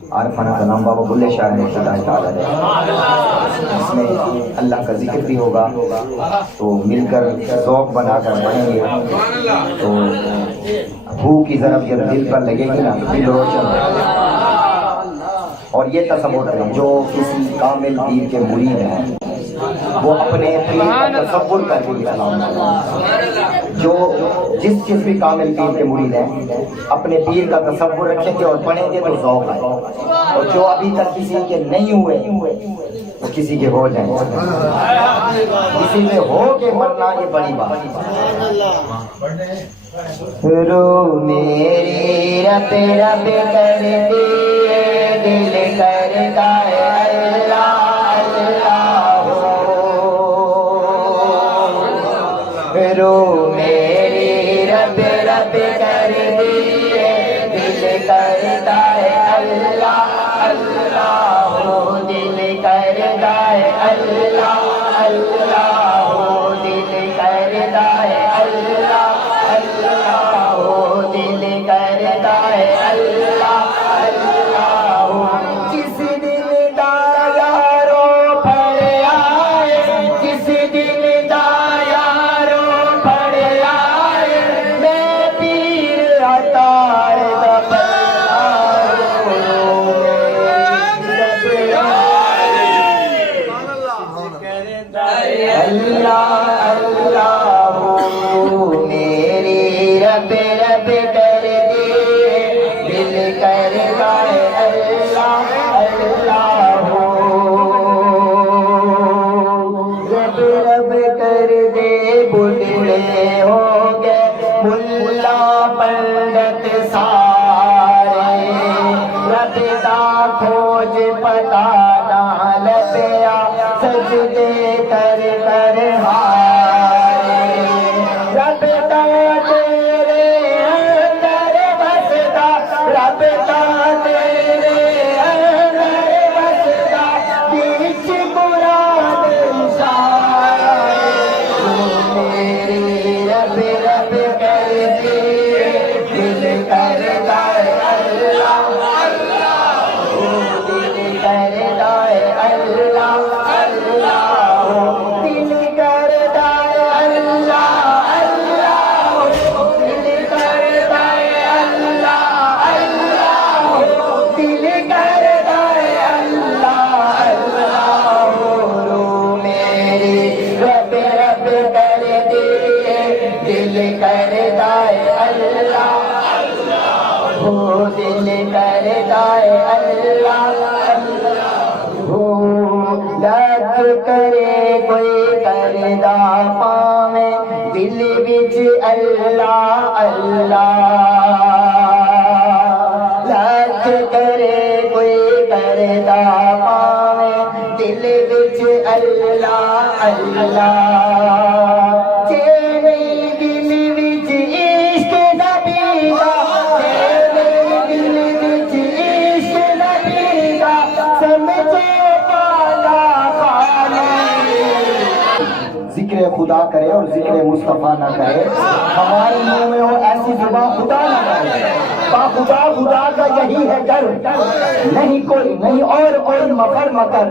عارفانہ کا نام بابا بلے شاہ رحمۃ اللہ تعالی علیہ، اس میں اللہ کا ذکر بھی ہوگا، تو مل کر ذوق بنا کر پڑھیں گے تو بھوک کی ضرب جب دل پر لگے گی نا دل روشن ہوگا۔ اور یہ تصور کریں جو کسی کامل پیر کے مرید ہیں وہ اپنے پیر کا تصور کر کے جو جس بھی کامل پیر کے مرید ہیں اپنے پیر کا تصور رکھیں گے اور پڑھیں گے تو ذوق آئے، اور جو ابھی تک کسی کے نہیں ہوئے وہ کسی کے ہو جائیں، کسی میں ہو کے مرنا یہ بڑی بات ہے۔ رو میری رب رب کر دیے دل کرتا ہے اللہ اللہ رو میری رب رب کر دیے دل کرتا ہے اللہ اللہ دل کرتا ہے اللہ اللہ دل کرتا ہے اللہ اللہ دل کرتا ہے اللہ اللہ جس دن دا یارو پڑ آئے جس دن دا یارو پڑ آئے میں پیر عطار دا اللہ اللہ میری رب رب کر دیے دل کرتا ہے اللہ اللہ رب رب کر دے بلے ہو گئے ملا پنڈت سارے رب دا کھوج پتا نہ لگیا سجدے کر کر ہارے رب دا تیرے اندر بسدا رب دا تیرے اندر بسدا بیچ مراد شاعر میری رب رب کر دیے دل کرتا ہے اللہ اللہ دل کرتا ہے اللہ دل کرتا ہے اللہ اللہ دل کرتا ہے اللہ اللہ دل کرتا ہے اللہ اللہ رو میری رب رب کر دیے دل کرتا ہے اللہ ہو دل کرتا ہے اللہ لکھ کرے کوئی کردہ پاویں دل وچ اللہ اللہ لکھ کرے کوئی کردہ پاویں دل وچ اللہ اللہ جے نہیں دل وچ عشق نبی دا جے نہیں دل وچ عشق نبی دا سمجھے ذکر خدا کرے اور ذکر مصطفیٰ نہ کرے، ہمارے منہ میں ہو ایسی زبان خدا نہ کرے، با خدا خدا کا یہی ہے ڈر، نہیں کوئی نہیں اور کوئی مفر مکر،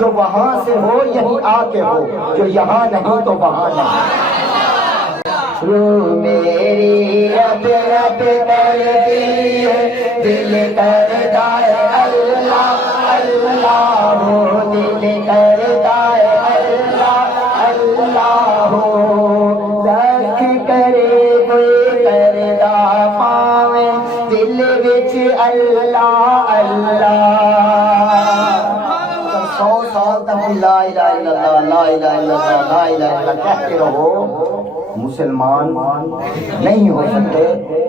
جو وہاں سے ہو یہی آ کے ہو، جو یہاں نہیں تو وہاں نہیں۔ رو میری رب رب کر دیے دل کرتا ہے اللہ اللہ دل کرتا ہے اللہ اللہ لکھ کرے کوئی کردہ پاویں دل وچ اللہ اللہ 100 سال تک لا الہ الا اللہ لا الہ الا اللہ لا الہ الا اللہ کہتے رہو، مسلمان نہیں ہو سکتے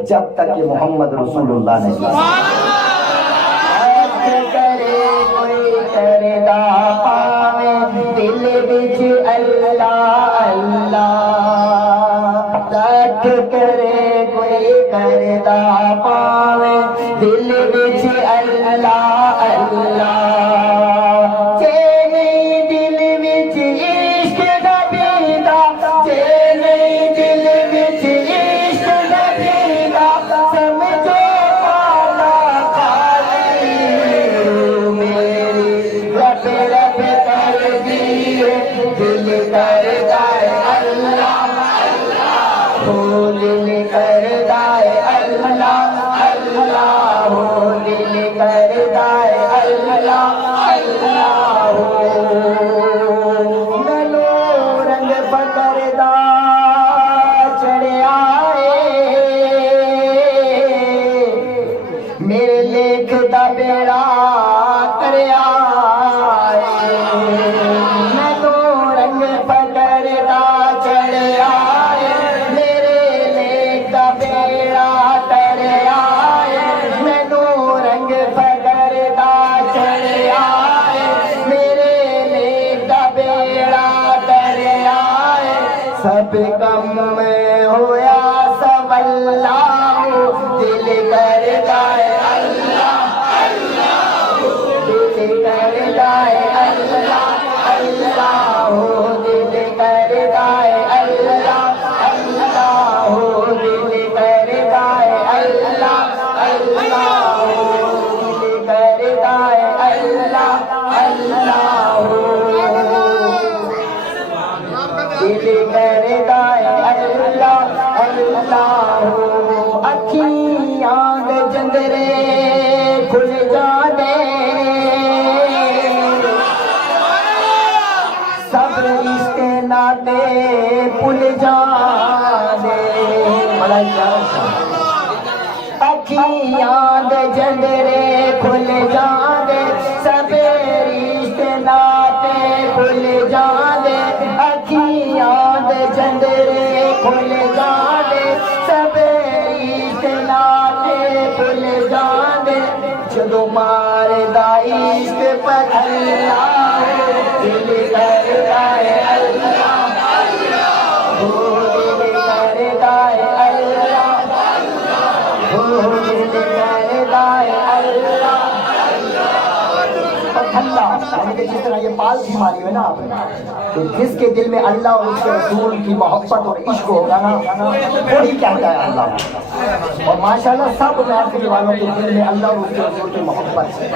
جب تک کہ محمد رسول اللہ نہیں کرے کوئی کردہ پاویں دل وچ اللہ اللہ لکھ کرے کوئی کردہ پاویں دل وچ اللہ اللہ جے نہیں دل وچ عشق نبی دا جے نہیں دل وچ عشق نبی دا سمجھو پالا خالی بیڑا کریا میں تو رنگ پکڑتا چڑھیا میرے نیک دا بیڑا کریا میں تو رنگ پکڑتا چڑھیا میرے نیک دا بیڑا کریا سب کم ہویا سب اللہ دل کرتا ہے اللہ اللہ دل کرتا ہے اللہ اللہ دل کرتا ہے اللہ اللہ دل کرتا ہے اللہ اللہ دل کرتا ہے اللہ اللہ دل کرتا ہے اللہ اللہ اکھیاں دے جندرے کھل جانے سب رشتے ناتے بھول جانے اکھیاں دے جندرے کھل جانے سب رشتے ناتے بھول جانے اکھیاں دے جندرے کھل جانے سب رشتے ناتے بھول جانے جدو مار دا عشق پتھلا دل کرتا ہے اللہ دل کرتا ہے اللہ دل کرتا ہے اللہ پتھلا یعنی کہ جس طرح یہ پال کی ماری ہے نا تو جس کے دل میں اللہ اور اس کے رسول کی محبت اور عشق ہوگا نا وہی کہتا ہے اللہ اور ماشاءاللہ سب محفل والوں کے دل میں اللہ اور اس کے رسول کی محبت ہے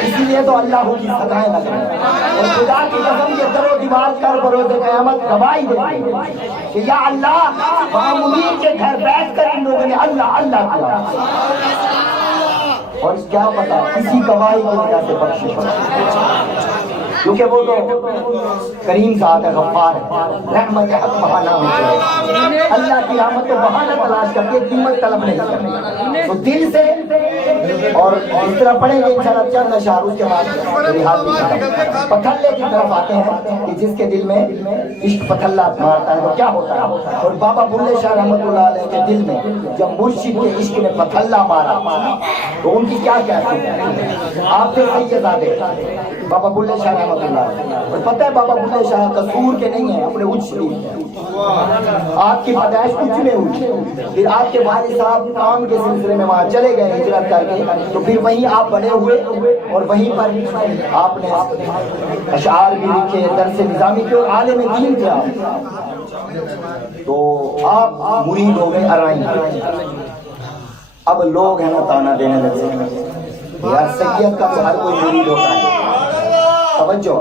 اسی لیے تو اللہ کی صدائیں لگ رہی ہیں اور خدا کی قسم یہ در و دیوار کر بروز قیامت گواہی دیتی ہے کہ یا اللہ وہاں منیر کے گھر بیٹھ کر ان لوگوں نے اللہ اللہ کیا اور کیا پتا کسی گواہی کی وجہ سے بخشش کیونکہ وہ تو کریم ذات ہے غفار ہے رحمت حق بہانہ ہوتی ہے اللہ کی رحمت کو بہانہ تلاش کر کے قیمت طلب نہیں کرتی تو دل سے اور اس طرح پڑھیں گے انشاءاللہ چند اشعار اس کے بعد رحات بھی ختم پتھلے کی طرف آتے ہیں کہ جس کے دل میں عشق پتھلا مارتا ہے تو کیا ہوتا ہے اور بابا بلے شاہ رحمۃ اللہ علیہ کے دل میں جب مرشد کے عشق نے پتھلا مارا تو ان کی کیا کہتے ہیں آپ سے سیدزادے بابا بلے شاہ رحمۃ اللہ اور پتہ ہے بابا بلے شاہ قصور کے نہیں ہیں اپنے اچھ شریف آپ کی پیدائش کچھ میں ہوئی پھر آپ کے والد صاحب کام کے سلسلے میں وہاں چلے گئے ہجرت کر کے تو پھر وہیں آپ بڑے ہوئے اور وہیں پر آپ نے اشعار بھی لکھے درس نظامی کے اور عالم دین تھے آپ تو آپ مرید ہو گئے ارائیں اب لوگ ہیں نا تانا دینے لگے یار سید کا تو ہر کوئی مرید ہوتا ہے توجہ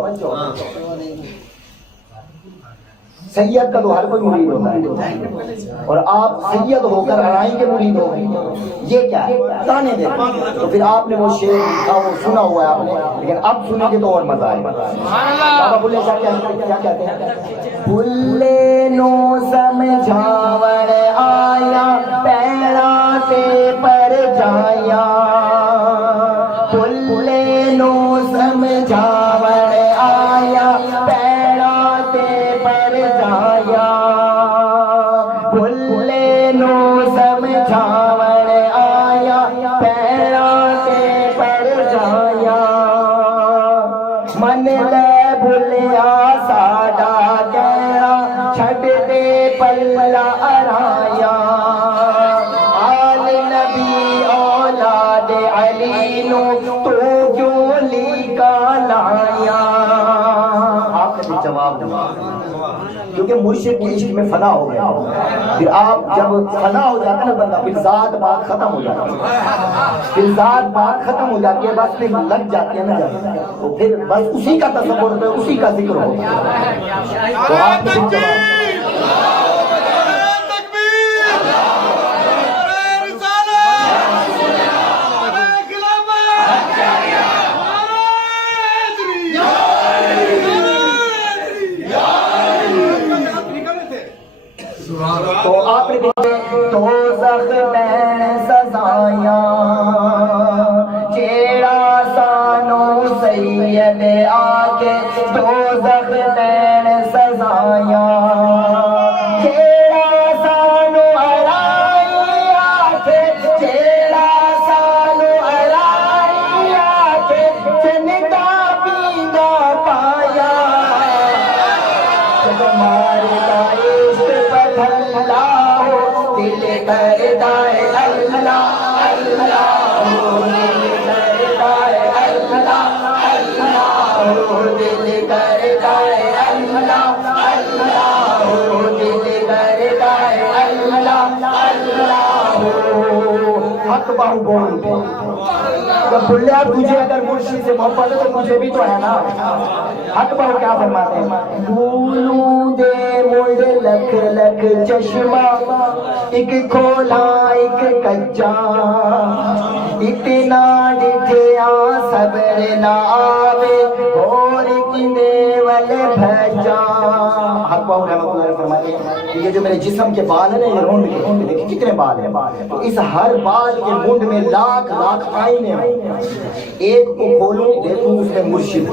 سید کا تو ہر کوئی مرید ہوتا ہے اور آپ سید ہو کر ارائیں کے مرید ہو گئے یہ کیا ہے تانے دیتے تو پھر آپ نے وہ شعر لکھا وہ سنا ہوا ہے آپ نے لیکن اب سنیں گے تو اور مزہ آئے بابا بلے شاہ کیا کہتے ہیں بلے نو سمجھاور آیا پیڑا تے پر جایا بلے نو سمجھاور آیا پیڑا تے پر جایا بلے نو سمجھاور آیا پیڑا تے پر جایا من لے بھلیا ساڈا کہنا چھڈ دے پلا ارایا آل نبی اولاد علی نو تو کیوں لیکا لایا آپ نے جواب دیا کیونکہ مرشد کے عشق میں فنا ہو گیا پھر آپ جب فنا ہو جاتا ہے نا بندہ پھر ذات بات ختم ہو جاتی ہے پھر ذات بات ختم ہو جاتی ہے بس پھر لگ جاتی ہے نا تو پھر بس اسی کا تصور ہوتا ہے اسی کا ذکر ہوتا ہے تو آپ نے تو آپ نے دوزخ میں سزایا جیڑا سید آگے دوزخ دین سزایاں جیڑا سانو ارائی آکے جیڑا سانو ارائی آکے جنتا پیدا پایا جب ماردا عشق بدھلا ہو دل کردا ہے اللہ اللہ دل کردا ہے اللہ اللہ دل کردا ہے اللہ اللہ دل کردا ہے اللہ اللہ حق باہو بول جب بھلیا تجھے اگر مرشد سے محبت ہے تو مجھے بھی تو ہے نا حق باہو کیا فرماتے ہیں بھولوں دے مجھے لکھ لکھ چشمہ ایک کھولا ایک کچا اتنا ڈٹھیا صبر نہ آوے اور کنے والے بھجا حق باہو رحمت اللہ فرماتے ہیں کہ یہ جو میرے جسم کے بال ہیں نا یہ رونڈ کے دیکھیں کتنے بال ہیں تو اس ہر بال کے منڈ میں لاکھ لاکھ آئینے ہیں ایک کو کھولوں دیکھوں اس میں مرشد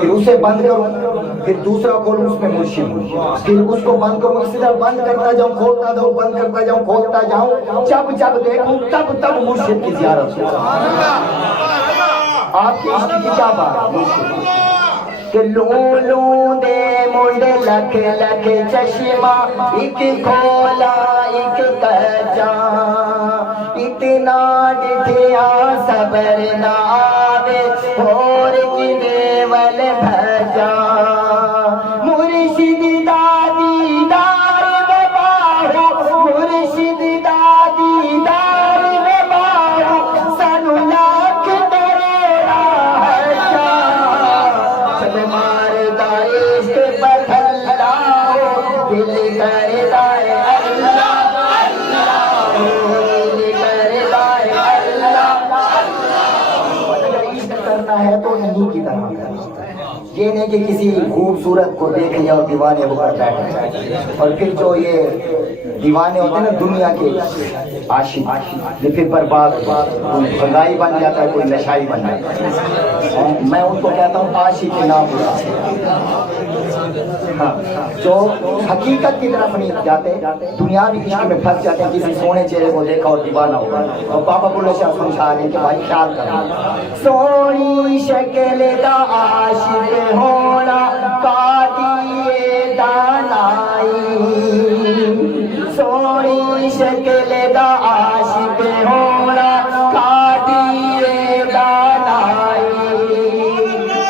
پھر اسے بند کروں پھر دوسرا کھولوں اس میں مرشد پھر اس کو بند کروں اسی طرح بند کرتا جاؤں کھولتا جاؤں بند کرتا جاؤں کھولتا جاؤں جب جب دیکھوں تب تب مرشد کی زیارت آپ کی عشق کی کیا بات کہ لولوں دے منڈ لکھ لکھ چشمہ ایک کھولا ایک کچا اتنا ڈٹھیا صبر نہ آوے اور کنے ول بھجا مرشد دادی دار باہو مرشد دادی دار باہو سنو لاکھ تیرا حجا سب ماردا عشق بدھلا ہو دل کردا ہے اللہ ہے تو نہیں کی طرح یہ نہیں کہ کسی خوبصورت کو دیکھ لیا اور دیوانے ہو کر بیٹھے اور پھر جو یہ دیوانے ہوتے ہیں نا دنیا کے عاشق یہ پھر برباد کوئی بھگائی بن جاتا ہے کوئی نشائی بن جاتا ہے میں ان کو کہتا ہوں عاشق نام جو حقیقت کی طرف نہیں جاتے دنیاوی عشق میں پھنس جاتے ہیں کسی سونے چہرے کو دیکھا اور دیوانہ ہوگا اور پاپا بولے شاہ سمجھا رہے ہیں کہ بھائی خیال کرنا سونی شکل دا عاشق ہونا کاٹیے دانائی سونی شکل دا عاشق ہونا کاٹیے دانائی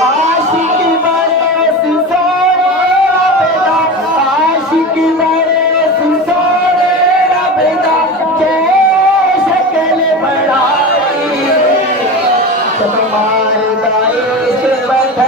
عاشق برس سونے رب دا عاشق برس سونے رب دا کہ شکل بڑھائی سب ماردا عشق بدھلا